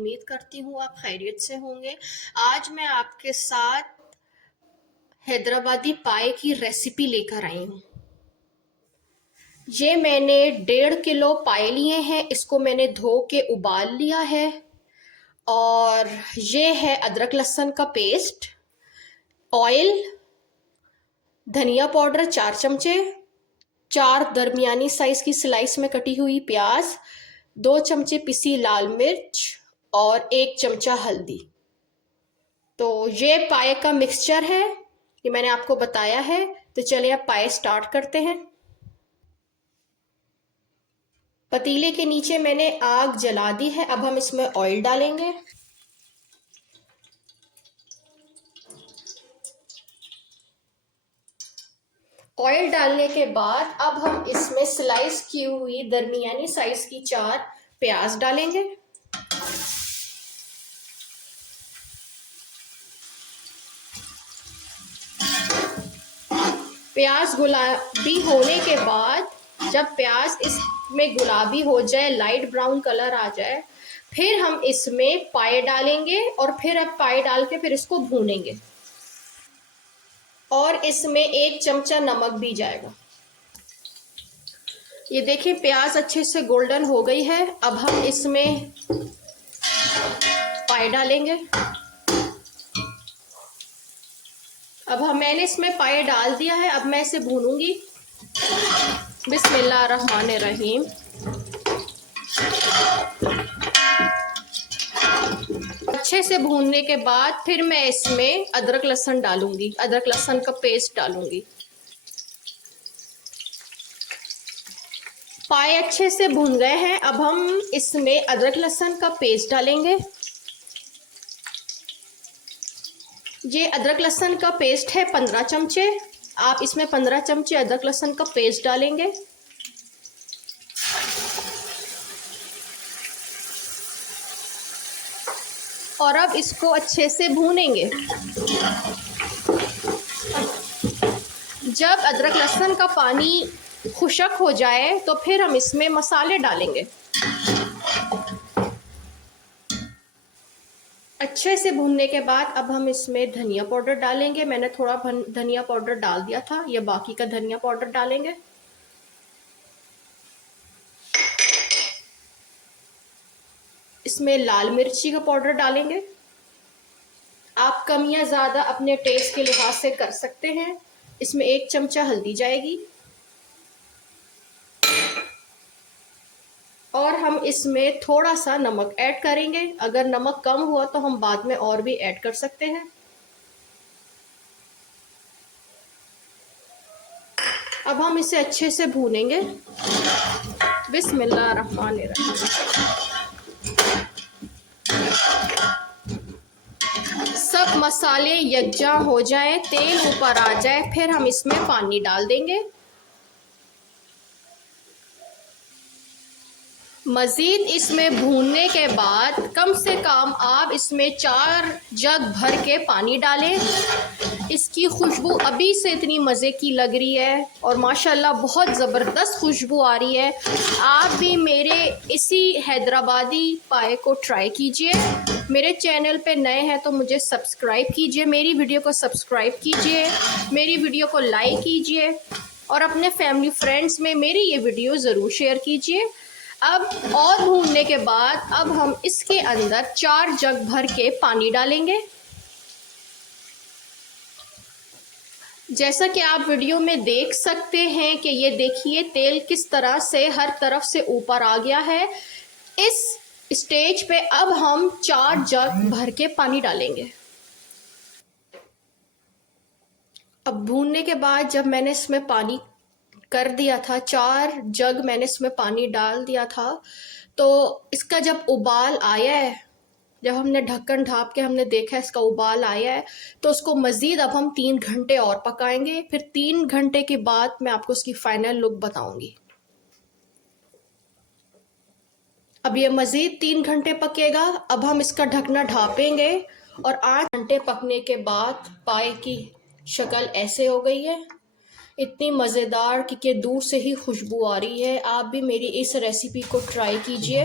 उम्मीद करती हूँ आप खैरियत से होंगे। आज मैं आपके साथ हैदराबादी पाए की रेसिपी लेकर आई हूँ। ये मैंने 1.5 किलो पाए लिए हैं, इसको मैंने धो के उबाल लिया है। और ये है अदरक लहसुन का पेस्ट, ऑयल, धनिया पाउडर 4 चमचे, 4 दरमियानी साइज की स्लाइस में कटी हुई प्याज, 2 चमचे पिसी लाल मिर्च और 1 चमचा हल्दी। तो ये पाए का मिक्सचर है, ये मैंने आपको बताया है। तो चलिए अब पाए स्टार्ट करते हैं। पतीले के नीचे मैंने आग जला दी है, अब हम इसमें ऑयल डालेंगे। ऑयल डालने के बाद अब हम इसमें स्लाइस की हुई दरमियानी साइज की 4 प्याज डालेंगे। प्याज गुलाबी होने के बाद, जब प्याज इसमें गुलाबी हो जाए, लाइट ब्राउन कलर आ जाए, फिर हम इसमें पाए डालेंगे और फिर अब पाए डाल के फिर इसको भूनेंगे। और इसमें 1 चमचा नमक भी जाएगा। ये देखिए प्याज अच्छे से गोल्डन हो गई है। अब हम इसमें पाए डालेंगे। मैंने इसमें पाए डाल दिया है, अब मैं इसे भूनूंगी। बिस्मिल्लाहिर्रहमानिर्रहीम। अच्छे से भूनने के बाद फिर मैं इसमें अदरक लहसुन डालूंगी, अदरक लहसुन का पेस्ट डालूंगी। पाए अच्छे से भून गए हैं, अब हम इसमें अदरक लहसुन का पेस्ट डालेंगे। ये अदरक लहसुन का पेस्ट है 15 चमचे। आप इसमें 15 चमचे अदरक लहसुन का पेस्ट डालेंगे। और अब इसको अच्छे से भूनेंगे। जब अदरक लहसुन का पानी खुशक हो जाए तो फिर हम इसमें मसाले डालेंगे। अच्छे से भूनने के बाद अब हम इसमें धनिया पाउडर डालेंगे। मैंने थोड़ा धनिया पाउडर डाल दिया था, ये बाकी का धनिया पाउडर डालेंगे। इसमें लाल मिर्ची का पाउडर डालेंगे। आप कम या ज़्यादा अपने टेस्ट के लिहाज से कर सकते हैं। इसमें 1 चमचा हल्दी जाएगी। और हम इसमें थोड़ा सा नमक ऐड करेंगे। अगर नमक कम हुआ तो हम बाद में और भी ऐड कर सकते हैं। अब हम इसे अच्छे से भूनेंगे। बिस्मिल्लाहिर्रहमानिर्रहीम। सब मसाले यकजा हो जाए, तेल ऊपर आ जाए, फिर हम इसमें पानी डाल देंगे। मज़ीद इसमें भूनने के बाद कम से कम आप इसमें 4 जग भर के पानी डालें। इसकी खुशबू अभी से इतनी मज़े की लग रही है और माशाल्लाह बहुत ज़बरदस्त खुशबू आ रही है। आप भी मेरे इसी हैदराबादी पाए को ट्राई कीजिए। मेरे चैनल पे नए हैं तो मुझे सब्सक्राइब कीजिए, मेरी वीडियो को सब्सक्राइब कीजिए, मेरी वीडियो को लाइक कीजिए और अपने फैमिली फ्रेंड्स में मेरी ये वीडियो ज़रूर शेयर कीजिए। अब और भूनने के बाद अब हम इसके अंदर 4 जग भर के पानी डालेंगे। जैसा कि आप वीडियो में देख सकते हैं कि ये देखिए तेल किस तरह से हर तरफ से ऊपर आ गया है। इस स्टेज पे अब हम 4 जग भर के पानी डालेंगे। अब भूनने के बाद जब मैंने इसमें पानी कर दिया था, 4 जग मैंने इसमें पानी डाल दिया था, तो इसका जब उबाल आया है, जब हमने ढक्कन ढाँप के हमने देखा इसका उबाल आया है, तो उसको मज़ीद अब हम 3 घंटे और पकाएंगे। फिर 3 घंटे के बाद मैं आपको उसकी फाइनल लुक बताऊंगी। अब ये मज़ीद 3 घंटे पकेगा। अब हम इसका ढकना ढाँपेंगे और 8 घंटे पकने के बाद पाए की शक्ल ऐसे हो गई है, इतनी मज़ेदार कि दूर से ही खुशबू आ रही है। आप भी मेरी इस रेसिपी को ट्राई कीजिए।